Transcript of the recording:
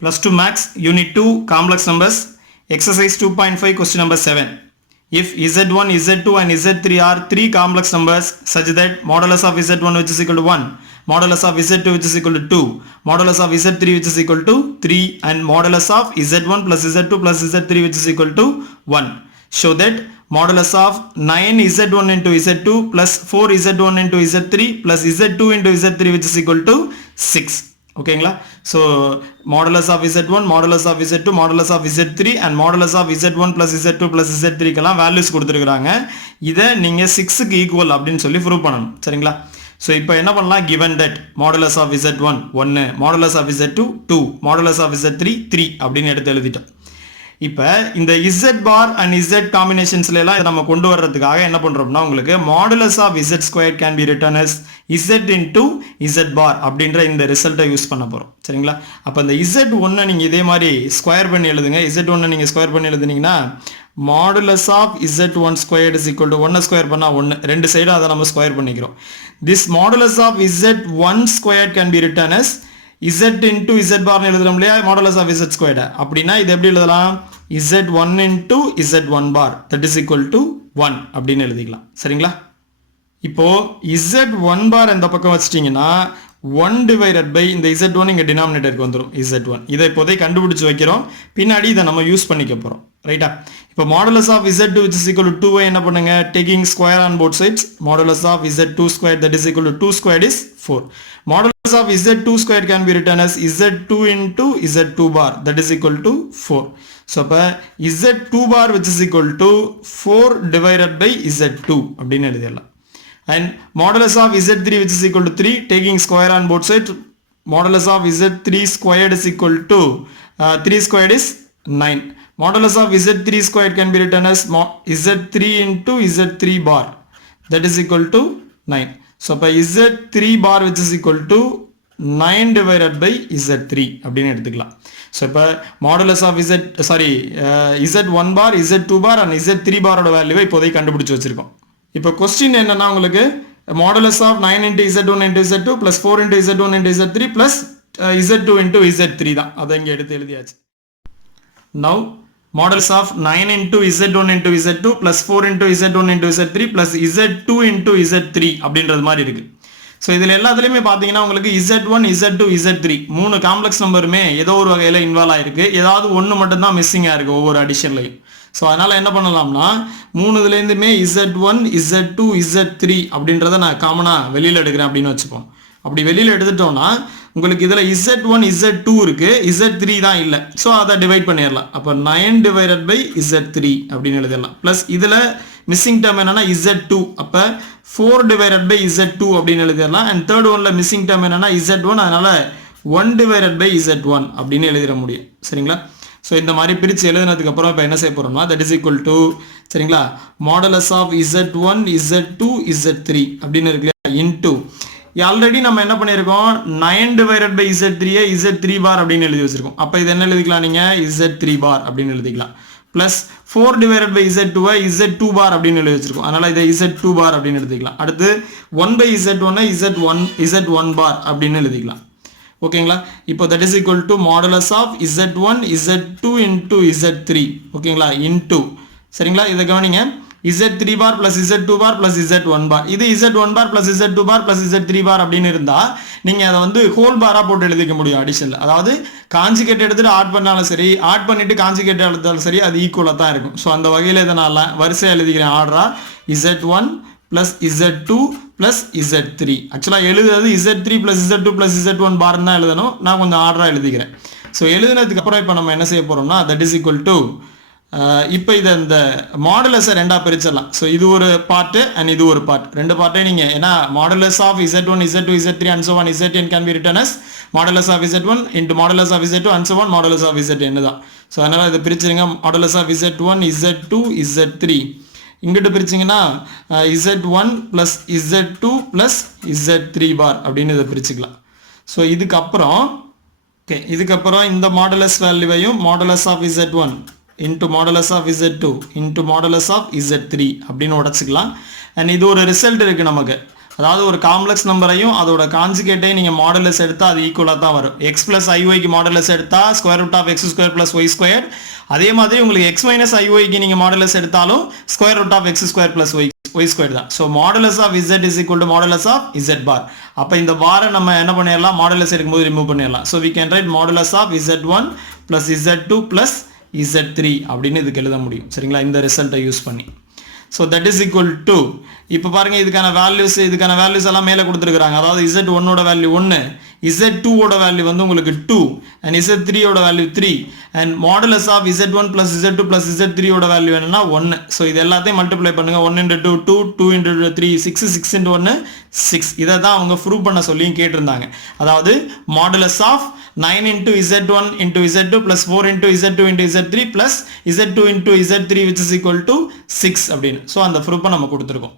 Plus 2 Max, Unit 2, Complex Numbers, Exercise 2.5, Question number 7. If Z1, Z2 and Z3 are three complex numbers such that modulus of Z1 which is equal to 1, modulus of Z2 which is equal to 2, modulus of Z3 which is equal to 3 and modulus of Z1 plus Z2 plus Z3 which is equal to 1. Show that modulus of 9Z1 into Z2 plus 4Z1 into Z3 plus Z2 into Z3 which is equal to 6. ஓகேங்களா so modulus of Z1 modulus of Z2 modulus of Z3 and modulus of Z1 plus Z2 plus Z3க்கெல்லாம் values கொடுத்துருக்குறாங்க. இதை நீங்கள் 6க்கு equal அப்படின்னு சொல்லி prove பண்ணணும். சரிங்களா? So இப்போ என்ன பண்ணலாம்? Given that modulus of Z1 1, modulus of Z2 2, modulus of Z3 3 அப்படின்னு எடுத்து எழுதிட்டோம். இப்போ இந்த Z பார் அண்ட் Z காம்பினேஷன்ஸ்ல எல்லாம் இதை நம்ம கொண்டு வர்றதுக்காக என்ன பண்றோம்னா உங்களுக்கு modulus of Z square can be written as Z into Z bar அப்படின்ற இந்த ரிசல்ட்டை யூஸ் பண்ண போறோம். சரிங்களா? அப்போ இந்த Z1 நீங்க இதே மாதிரி ஸ்கொயர் பண்ணி எழுதுங்க. Z1 நீங்க ஸ்கொயர் பண்ணி எழுதுனீங்கன்னா modulus of Z1 squared is equal to 1 square பண்ணா 1, ரெண்டு சைடும் அதை நம்ம ஸ்கொயர் பண்ணிக்கிறோம். This modulus of Z1 square can be written as Z into Z பார்னு எழுதுறோம் இல்லையா மாடுலஸ் ஆஃப் Z ஸ்கொயர்ட். அப்படின்னா இது எப்படி எழுதலாம்? Z1 into Z1 bar that is equal to 1 அப்படின்னு எழுதிக்கலாம். சரிங்களா? இப்போ Z1 பார் இந்த பக்கம் வச்சிட்டீங்கன்னா 1 divided by இந்த Z1 இங்க டினாமினேட்டருக்கு வந்துரும் Z1. இதை இப்போதை கண்டுபிடிச்சு வைக்கிறோம். பின்னாடி இதை நம்ம யூஸ் பண்ணிக்க போறோம். ரைட்டா? இப்போ modulus of Z2 which is equal to 2 என்ன பண்ணுங்க? taking square on both sides, modulus of Z2 square that is equal to 2 squared is 4. Modulus of Z2 square can be written as Z2 into Z2 bar that is equal to 4. So அப்ப Z2 bar which is equal to 4 divided by Z2 அப்படின்னு எழுதிடலாம். And modulus of Z3 which is equal to 3 taking square on both sides, modulus of Z3 squared is equal to 3 squared is 9. Modulus of Z3 squared can be written as Z3 into Z3 bar that is equal to 9. So அப்ப Z3 bar which is equal to 9 divided by Z3 அப்படின்னு எடுத்துக்கலாம். So இப்ப modulus of Z1 bar, Z2 bar and Z3 bar ஓட வேல்யூவை இப்போதை கண்டுபிடிச்சு வச்சிருக்கோம். இப்போ question என்னன்னா உங்களுக்கு modulus of 9 into Z1 into Z2 plus 4 into Z1 into Z3 plus Z2 into Z3 தான். அதை இங்க எடுத்து எழுதியாச்சு. Now modulus of 9 into Z1 into Z2 plus 4 into Z1 into Z3 plus Z2 into Z3 அப்படின்றது மாதிரி இருக்கு. So இதில் எல்லாத்துலேயுமே பார்த்தீங்கன்னா உங்களுக்கு Z1, Z2, Z3 மூணு காம்ப்ளெக்ஸ் நம்பருமே ஏதோ ஒரு வகையில் இன்வால்வ் ஆயிருக்கு. ஏதாவது ஒன்று மட்டும்தான் மிஸ்ஸிங்காக இருக்குது ஒவ்வொரு அடிஷன்லையும். ஸோ அதனால் என்ன பண்ணலாம்னா மூணு இதுலேருந்துமே Z1, Z2, Z3 அப்படின்றத நான் காமனாக வெளியில் எடுக்கிறேன் அப்படின்னு வச்சுப்போம். அப்படி வெளியில் எடுத்துட்டோம்னா உங்களுக்கு இதில் Z1, Z2 இருக்கு, Z3 தான் இல்லை. ஸோ அதை டிவைட் பண்ணிடலாம். அப்போ 9 divided by Z3 அப்படின்னு எழுதிடலாம். ப்ளஸ் இதில் மிஸ்ஸிங் டேர்ம் என்னன்னா Z2, அப்போ 4 divided by Z2 அப்படின்னு எழுதிடலாம். அண்ட் தேர்ட் ஒன்ல மிஸ்ஸிங் டேர்ம் என்னன்னா Z1, அதனால 1 divided by Z1 அப்படின்னு எழுதிட முடியும். சரிங்களா? ஸோ இந்த மாதிரி பிரித்து எழுதுனதுக்கு அப்புறம் இப்போ என்ன செய்ய போறோம்னா that is equal to சரிங்களா modulus of Z1, Z2, Z3 அப்படின்னு இருக்கு இன்டூ ஆல்ரெடி நம்ம என்ன பண்ணியிருக்கோம் 9 divided by Z3 Z3 பார் அப்படின்னு எழுதி வச்சிருக்கோம். அப்போ இது என்ன எழுதிக்கலாம் நீங்கள் Z3 பார் அப்படின்னு எழுதிக்கலாம். Plus 4 divided by Z2 Z2 பார் அப்படின்னு எழுதி வச்சிருக்கோம். அதனால இதை Z2 பார் அப்படின்னு எழுதிக்கலாம். அடுத்து 1 by Z1 Z1 பார் அப்படின்னு எழுதிக்கலாம். ஓகேங்களா? இப்போ that is equal to modulus of Z1, Z2 into Z3. ஓகேங்களா? இன்டூ சரிங்களா? இதை கவனிங்க Z3 bar plus Z2 bar plus Z1 bar. இது Z1 bar plus Z2 bar plus Z3 bar அப்படின்னு இருந்தா நீங்க அதை வந்து ஹோல் பாரா போட்டு எழுதிக்க முடியும் அடிஷன்ல. அதாவது கான்ஜுகேட் எடுத்துட்டு ஆட் பண்ணாலும் சரி, ஆட் பண்ணிட்டு கான்ஜுகேட் எடுத்தாலும் சரி, அது ஈக்குவலா தான் இருக்கும். ஸோ அந்த வகையில் இதை நான் வரிசையா எழுதிக்கிறேன் ஆர்டரா Z1 plus Z2 plus Z3. ஆக்சுவலாக எழுதுறது Z3 plus Z2 plus Z1 bar தான் எழுதணும். நான் கொஞ்சம் ஆர்டரா எழுதிக்கிறேன். ஸோ எழுதுனதுக்கு அப்புறம் இப்போ நம்ம என்ன செய்ய போறோம்னா that is equal to இப்போ இதை இந்த மாடுலஸை ரெண்டாக பிரிச்சிடலாம். ஸோ இது ஒரு பார்ட்டு அண்ட் இது ஒரு பார்ட். ரெண்டு பார்ட்டையும் நீங்கள் ஏன்னா modulus of Z1, Z2, Z3 and so on Zn can be written as modulus of Z1 into modulus of Z2 and so on modulus of Zn தான். ஸோ அதனால் இதை பிரிச்சுருங்க modulus of Z1, Z2, Z3. இங்கிட்ட பிரிச்சிங்கன்னா Z1 plus Z2 plus Z3 பார் அப்படின்னு இதை பிரிச்சுக்கலாம். So இதுக்கப்புறம் இந்த modulus வேல்யூவையும் modulus of Z1 into modulus of Z2 into modulus of Z3 அப்படின்னு உடைச்சுக்கலாம். அண்ட் இது ஒரு ரிசல்ட் இருக்கு நமக்கு அதாவது ஒரு காம்ப்ளெக்ஸ் நம்பரையும் அதோட கான்ஜுகேட்டையும் நீங்கள் மாடுலஸ் எடுத்தால் அது ஈக்குவலாக தான் வரும். எக்ஸ் ப்ளஸ் ஐஒய்க்கு மாடுலஸ் எடுத்தால் square root of X square plus Y square. அதே மாதிரி உங்களுக்கு எக்ஸ் மைனஸ் ஐஒய்க்கு நீங்கள் மாடுலஸ் எடுத்தாலும் square root of X square plus Y square தான். So modulus of Z is equal to modulus of Z bar. அப்போ இந்த பாரை நம்ம என்ன பண்ணிடலாம், மாடுலஸ் எடுக்கும்போது ரிமூவ் பண்ணிடலாம். So we can write modulus of Z one plus Z two plus Z three அப்படின்னு இதுக்கு எழுத முடியும். சரிங்களா, இந்த ரிசல்ட்டை யூஸ் பண்ணி. So that is equal to, இப்போ பாருங்கள் இதுக்கான வேல்யூஸ் எல்லாம் மேலே கொடுத்துருக்காங்க. அதாவது Z1ஓட வேல்யூ 1, Z2ஓட வேல்யூ வந்து உங்களுக்கு 2 அண்ட் Z3ஓட value 3 and modulus of Z1 plus Z2 plus Z3ஓட வேல்யூ என்னன்னா 1. ஸோ இது எல்லாத்தையும் மல்டிப்ளை பண்ணுங்க. 1 into 2 2, 2 into 3 6, 6 into 1 6. இதை தான் அவங்க ப்ரூவ் பண்ண சொல்லியும் கேட்டிருந்தாங்க. அதாவது modulus of 9 into Z1 into Z2 plus 4 into Z2 into Z3 plus Z2 into Z3 which is equal to 6 அப்படின்னு. ஸோ அந்த ப்ரூஃபை நம்ம கொடுத்துருக்கோம்.